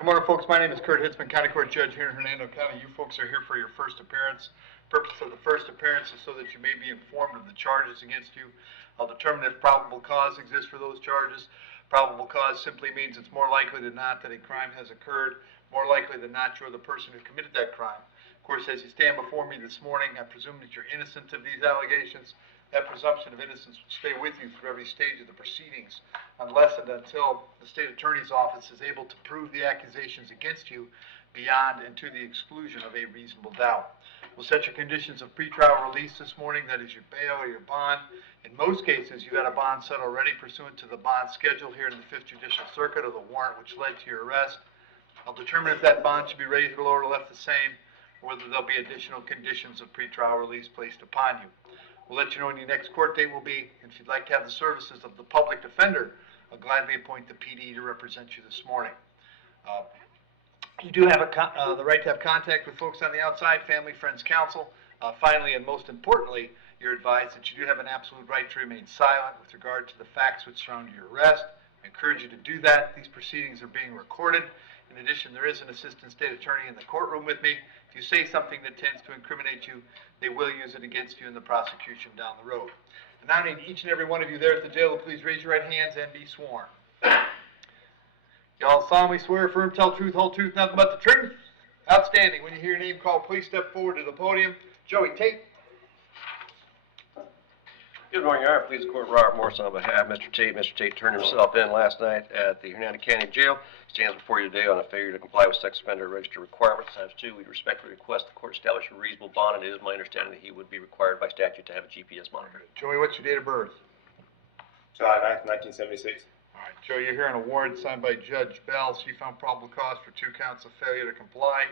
Good morning, folks. My name is Kurt Hitzemann, County Court Judge here in Hernando County. You folks are here for your first appearance. Purpose of the first appearance is so that you may be informed of the charges against you. I'll determine if probable cause exists for those charges. Probable cause simply means it's more likely than not that a crime has occurred. More likely than not, you're the person who committed that crime. Of course, as you stand before me this morning, I presume that you're innocent of these allegations. That presumption of innocence will stay with you through every stage of the proceedings, unless and until the state attorney's office is able to prove the accusations against you beyond and to the exclusion of a reasonable doubt. We'll set your conditions of pretrial release this morning, that is your bail or your bond. In most cases, you've got a bond set already pursuant to the bond schedule here in the 5th Judicial Circuit, or the warrant which led to your arrest. I'll determine if that bond should be raised or lowered or left the same, or whether there'll be additional conditions of pretrial release placed upon you. We'll let you know when your next court date will be. If you'd like to have the services of the public defender, I'll gladly appoint the PD to represent you this morning. You do have the right to have contact with folks on the outside, family, friends, counsel. Finally, and most importantly, you're advised that you do have an absolute right to remain silent with regard to the facts which surround your arrest. I encourage you to do that. These proceedings are being recorded. In addition, there is an assistant state attorney in the courtroom with me. If you say something that tends to incriminate you, they will use it against you in the prosecution down the road. And now I need each and every one of you there at the jail to please raise your right hands and be sworn. Y'all solemnly swear, affirm, tell truth, whole truth, nothing but the truth? Outstanding. When you hear your name called, please step forward to the podium. Joey Tate. Good morning, Your Honor. Please the court, Robert Morris on behalf of Mr. Tate. Mr. Tate turned himself in last night at the Hernando County Jail. He stands before you today on a failure to comply with sex offender register requirements. Times 2, we respectfully request the court establish a reasonable bond, and it is my understanding that he would be required by statute to have a GPS monitor. Joey, what's your date of birth? July 9th, 1976. All right, Joey, you're hearing a warrant signed by Judge Bell. She found probable cause for 2 counts of failure to comply.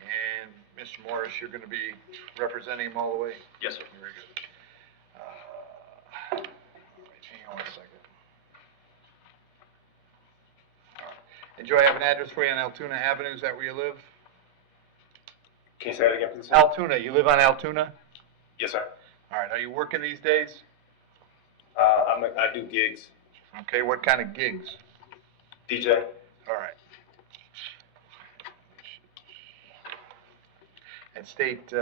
And Mr. Morris, you're going to be representing him all the way? Yes, sir. Very good. All right, hang on a second. All right. And Joey, I have an address for you on Altoona Avenue. Is that where you live? Can you say that again, please? Altoona. You live on Altoona? Yes, sir. All right. Are you working these days? I do gigs. Okay. What kind of gigs? DJ. All right. And state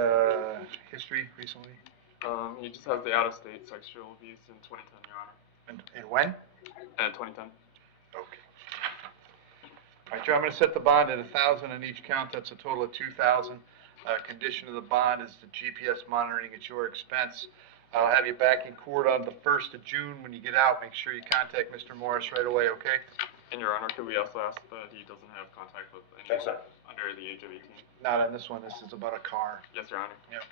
history recently? He just has the out-of-state sexual abuse in 2010, Your Honor. And when? 2010. Okay. All right, Joe, I'm going to set the bond at $1,000 on each count. That's a total of $2,000. Condition of the bond is the GPS monitoring at your expense. I'll have you back in court on the 1st of June. When you get out, make sure you contact Mr. Morris right away, okay? And Your Honor, could we also ask that he doesn't have contact with anyone under the age of 18? Not on this one. This is about a car. Yes, Your Honor. Yep.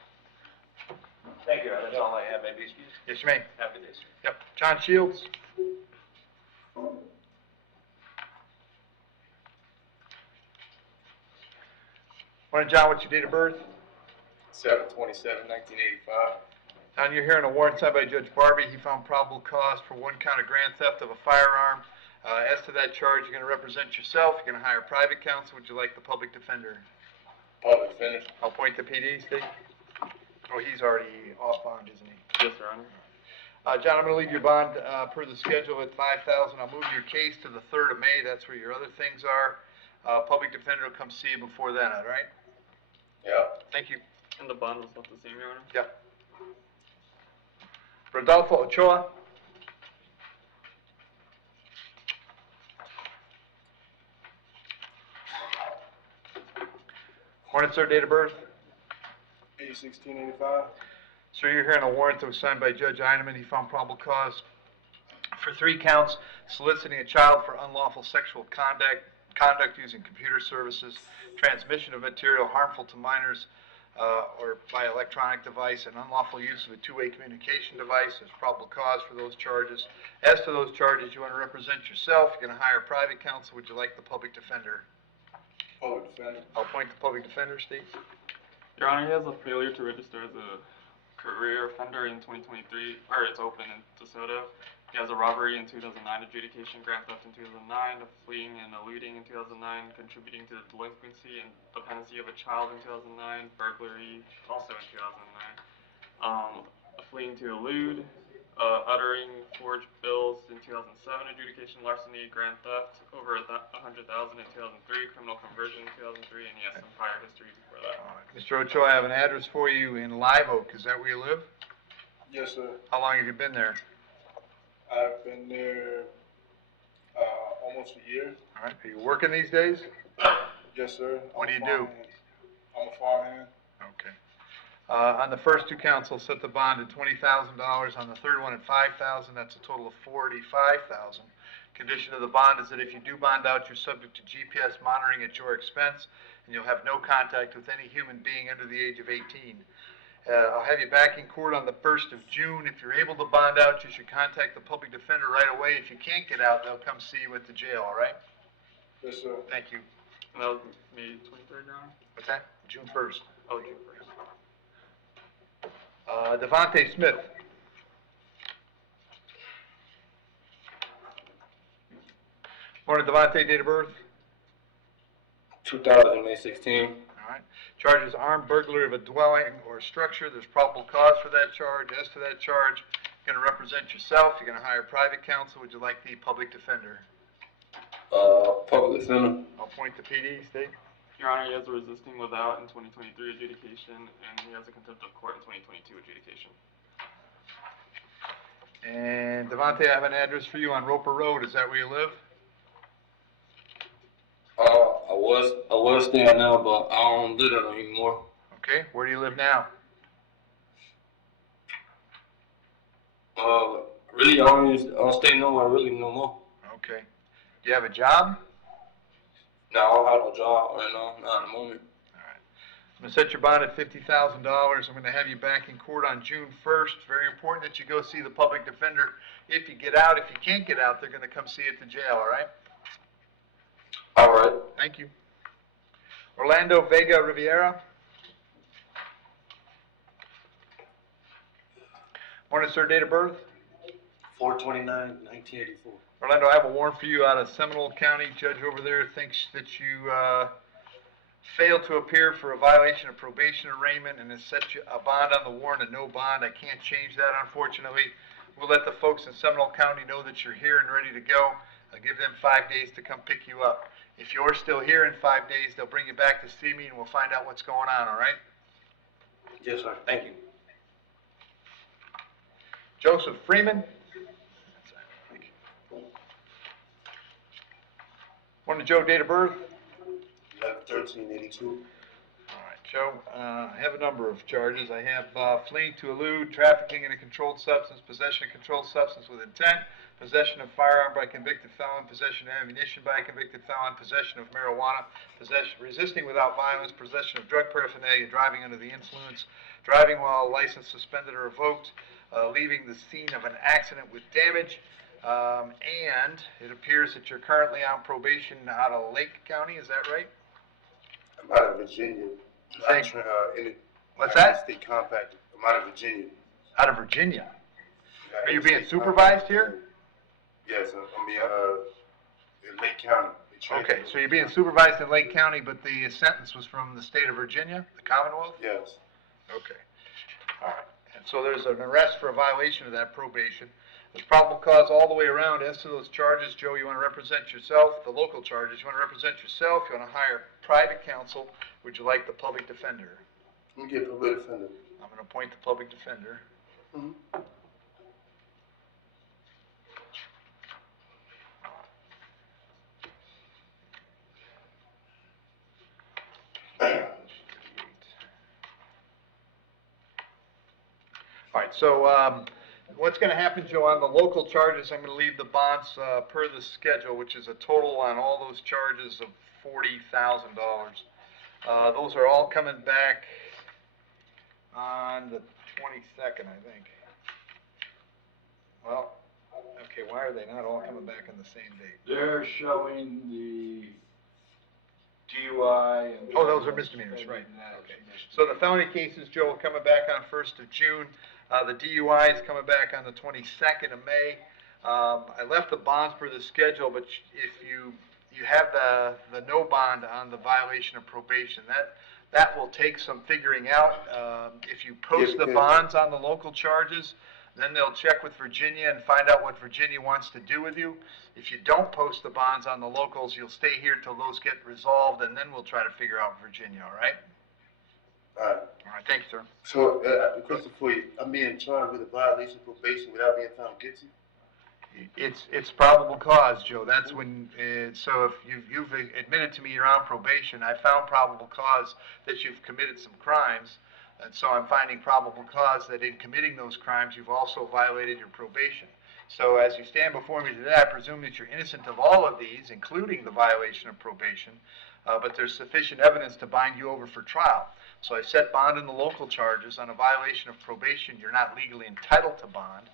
Thank you, Your Honor. That's all I have. May I be excused? Yes, you may. Have a good day, sir. Yep. John Shields. Morning, John. What's your date of birth? 7/27/1985. John, you're hearing a warrant signed by Judge Barbie. He found probable cause for 1 count of grand theft of a firearm. As to that charge, you're going to represent yourself. You're going to hire private counsel. Would you like the public defender? Public defender. I'll point the PD, Steve. Oh, he's already off bond, isn't he? Yes, Your Honor. John, I'm going to leave your bond per the schedule at $5,000. I'll move your case to the 3rd of May. That's where your other things are. Public defender will come see you before then, all right? Yeah. Thank you. And the bond was not the same, Your Honor? Yeah. Rodolfo Ochoa. Morning, sir. Date of birth? 8/16/85. Sir, you're hearing a warrant that was signed by Judge Heinemann. He found probable cause for 3 counts: soliciting a child for unlawful sexual conduct using computer services, transmission of material harmful to minors or by electronic device, and unlawful use of a 2-way communication device. There's probable cause for those charges. As to those charges, you want to represent yourself. You're going to hire private counsel. Would you like the public defender? Public defender. I'll appoint the public defender, Steve. Your Honor, he has a failure to register as a career offender in 2023, or it's open in DeSoto. He has a robbery in 2009, adjudication, grand theft in 2009, a fleeing and eluding in 2009, contributing to the delinquency and dependency of a child in 2009, burglary also in 2009, a fleeing to elude, uttering forged bills in 2007, adjudication larceny, grand theft over 100,000 in 2003, criminal conversion in 2003, and he has some prior history before that. Mr. Ochoa, I have an address for you in Live Oak. Is that where you live? Yes, sir. How long have you been there? I've been there, almost a year. All right. Are you working these days? Yes, sir. What do you do? I'm a farmhand. Okay. On the first two counts, I'll set the bond at $20,000. On the third one at $5,000. That's a total of $45,000. Condition of the bond is that if you do bond out, you're subject to GPS monitoring at your expense, and you'll have no contact with any human being under the age of 18. I'll have you back in court on the 1st of June. If you're able to bond out, you should contact the public defender right away. If you can't get out, they'll come see you at the jail, all right? Yes, sir. Thank you. And that was May 23rd, Your Honor? What's that? June 1st. Oh, June 1st. Devontae Smith. Morning, Devontae, date of birth? 2000, May 16. All right. Charges armed burglary of a dwelling or structure. There's probable cause for that charge. As to that charge, you're going to represent yourself. You're going to hire private counsel. Would you like the public defender? Public defender. I'll point the PD. State. Your Honor, he has a resisting without in 2023 adjudication, and he has a contempt of court in 2022 adjudication. And Devontae, I have an address for you on Roper Road. Is that where you live? I was there now, but I don't do that anymore. Okay. Where do you live now? Really, I don't stay nowhere really no more. Okay. Do you have a job? No, I don't have no job right now, not at the moment. All right. I'm going to set your bond at $50,000. I'm going to have you back in court on June 1st. Very important that you go see the public defender. If you get out, if you can't get out, they're going to come see you at the jail, all right? All right. Thank you. Orlando Vega Riviera. Morning, sir. Date of birth? 4/29/1984. Orlando, I have a warrant for you out of Seminole County. Judge over there thinks that you failed to appear for a violation of probation arraignment and has set you a bond on the warrant and no bond. I can't change that, unfortunately. We'll let the folks in Seminole County know that you're here and ready to go. I'll give them 5 days to come pick you up. If you're still here in 5 days, they'll bring you back to see me and we'll find out what's going on, all right? Yes, sir. Thank you. Joseph Freeman. Morning, Joe. Date of birth? 11/13/82. All right, Joe. I have a number of charges. I have fleeing to elude, trafficking in a controlled substance, possession of controlled substance with intent, possession of firearm by a convicted felon, possession of ammunition by a convicted felon, possession of marijuana, resisting without violence, possession of drug paraphernalia, driving under the influence, driving while license suspended or revoked, leaving the scene of an accident with damage, and it appears that you're currently on probation out of Lake County. Is that right? I'm out of Virginia. Thank you. What's that? State compact. I'm out of Virginia. Out of Virginia. Are you being supervised here? Yes, I mean, in Lake County. Okay, so you're being supervised in Lake County, but the sentence was from the state of Virginia, the Commonwealth? Yes. Okay. All right. And so there's an arrest for a violation of that probation. There's probable cause all the way around. As to those charges, Joe, you want to represent yourself, the local charges. You want to represent yourself. You want to hire private counsel. Would you like the public defender? Let me get public defender. I'm going to appoint the public defender. Mm-hmm. All right, so what's going to happen, Joe, on the local charges, I'm going to leave the bonds per the schedule, which is a total on all those charges of $40,000. Those are all coming back on the 22nd, I think. Well, okay, why are they not all coming back on the same date? They're showing the DUI and... Oh, those are misdemeanors, right. Okay. So the felony cases, Joe, are coming back on 1st of June. The DUI is coming back on the 22nd of May. I left the bonds per the schedule, but if you have the no bond on the violation of probation, that will take some figuring out. If you post the bonds on the local charges, Then they'll check with Virginia and find out what Virginia wants to do with you. If you don't post the bonds on the locals, you'll stay here till those get resolved, and then we'll try to figure out Virginia, all right? Alright, All right, thank you, sir. so, question for you, I'm being charged with a violation of probation without being found guilty? It's probable cause, Joe. That's when, so if you've admitted to me you're on probation, I found probable cause that you've committed some crimes, and so I'm finding probable cause that in committing those crimes, you've also violated your probation. So as you stand before me today, I presume that you're innocent of all of these, including the violation of probation, but there's sufficient evidence to bind you over for trial. So I set bond in the local charges. On a violation of probation, you're not legally entitled to bond.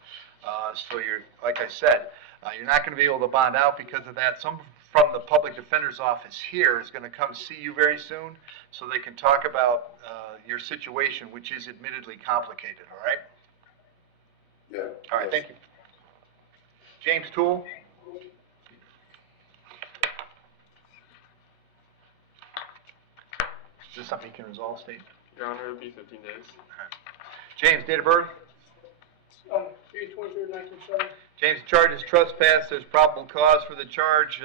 So you're, like I said, you're not going to be able to bond out because of that. Some from the public defender's office here is going to come see you very soon so they can talk about your situation, which is admittedly complicated, all right? Yeah. All right, thank you. James Toole? Is this something you can resolve, State? Your Honor, it would be 15 days. James, date of birth? May 23rd, 1970. James, the charge is trespass. There's probable cause for the charge.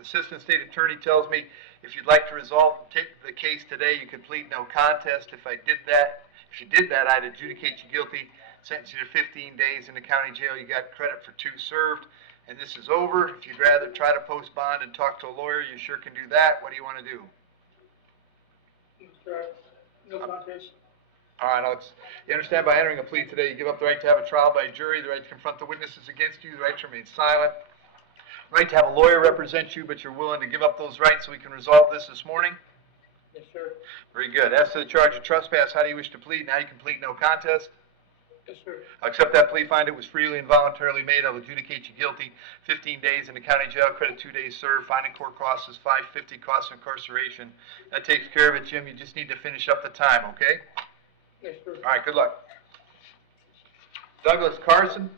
Assistant State Attorney tells me if you'd like to resolve, take the case today, you could plead no contest. If you did that, I'd adjudicate you guilty, sentence you to 15 days in the county jail. You got credit for 2 served, and this is over. If you'd rather try to post bond and talk to a lawyer, you sure can do that. What do you want to do? No contest. All right, Alex. You understand by entering a plea today, you give up the right to have a trial by jury, the right to confront the witnesses against you, the right to remain silent, the right to have a lawyer represent you, but you're willing to give up those rights so we can resolve this morning? Yes, sir. Very good. As to the charge of trespass, how do you wish to plead? Now you can plead no contest. Yes, sir. I'll accept that plea, find it was freely and voluntarily made. I'll adjudicate you guilty. 15 days in the county jail, credit 2 days served, fine and court costs is $550, cost of incarceration. That takes care of it, Jim. You just need to finish up the time, okay? Yes, sir. All right, good luck. Douglas Carson.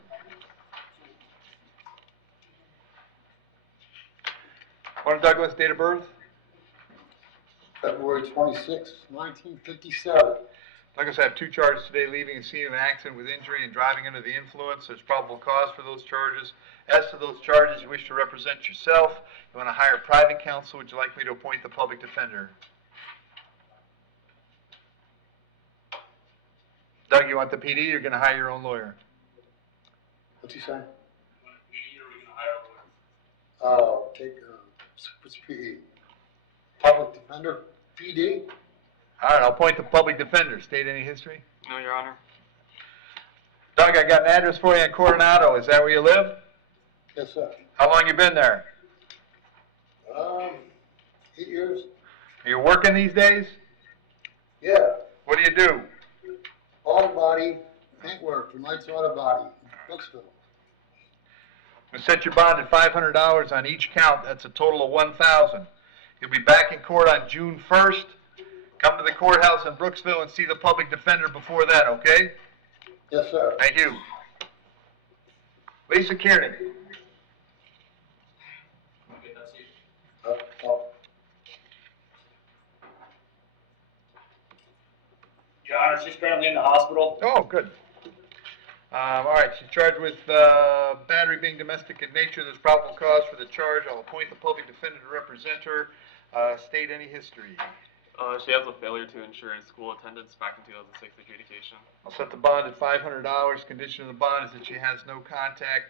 Morning, Douglas, date of birth? February 26, 1957. Douglas, I have 2 charges today, leaving the scene of an accident with injury and driving under the influence. There's probable cause for those charges. As to those charges, you wish to represent yourself. You want to hire private counsel. Would you like me to appoint the public defender? Doug, you want the PD? You're going to hire your own lawyer. What's he saying? Take, what's PD? Public defender, PD? All right, I'll appoint the public defender. State any history? No, Your Honor. Doug, I got an address for you in Coronado. Is that where you live? Yes, sir. How long you been there? 8 years? Are you working these days? Yeah. What do you do? Auto body, paint work for Mike's Auto Body, Brooksville. We set your bond at $500 on each count. That's a total of $1,000. You'll be back in court on June 1st. Come to the courthouse in Brooksville and see the public defender before that, okay? Yes, sir. Thank you. Lisa Kearney. Your Honor, she's currently in the hospital. Oh, good. All right, she's charged with battery being domestic in nature. There's probable cause for the charge. I'll appoint the public defender to represent her. State any history. She has a failure to ensure school attendance back in 2006 adjudication. I'll set the bond at $500. Condition of the bond is that she has no contact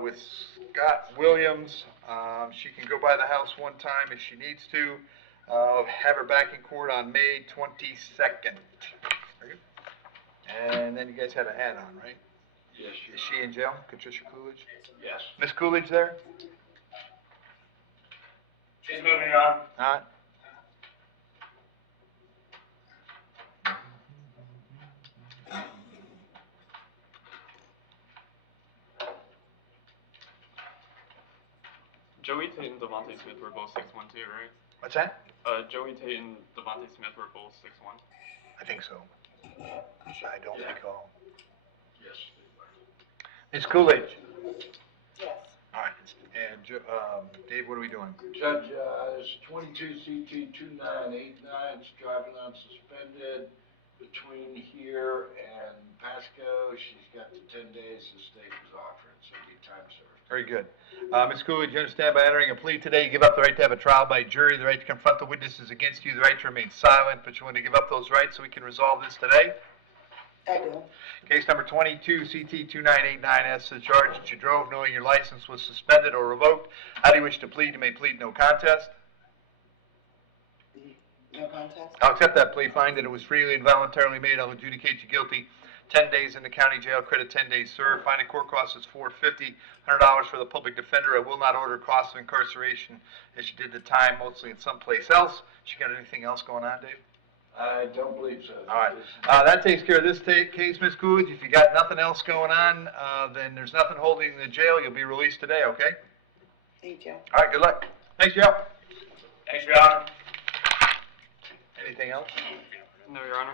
with Scott Williams. She can go by the house one time if she needs to. Have her back in court on May 22nd. Very good. And then you guys have an add-on, right? Yes. Is she in jail, Patricia Coolidge? Yes. Miss Coolidge there? She's moving, Your Honor. All right. Joey Tate and Devontae Smith were both 6'1" too, right? What's that? Joey Tate and Devontae Smith were both 6'1". I think so. I don't recall. Yes. Miss Coolidge? Yes. All right. And Dave, what are we doing? Judge, it's 22 CT 2989, it's driving unsuspended, between here and Pasco, she's got the 10 days the state was offering, so it'd be time served. Very good. Ms. Coolidge, you understand by entering a plea today, you give up the right to have a trial by jury, the right to confront the witnesses against you, the right to remain silent, but you want to give up those rights so we can resolve this today? I do. Case number 22, CT 2989S, the charge that you drove knowing your license was suspended or revoked. How do you wish to plead? You may plead no contest. No contest? I'll accept that plea, find that it was freely and voluntarily made. I'll adjudicate you guilty. 10 days in the county jail, credit 10 days served. Finding court costs is $450, $100 for the public defender. I will not order costs of incarceration as you did the time mostly in someplace else. You got anything else going on, Dave? I don't believe so. All right. That takes care of this case, Ms. Coolidge. If you got nothing else going on, then there's nothing holding you in the jail. You'll be released today, okay? Thank you. All right, good luck. Thanks, Joe. Thanks, Your Honor. Anything else? No, Your Honor.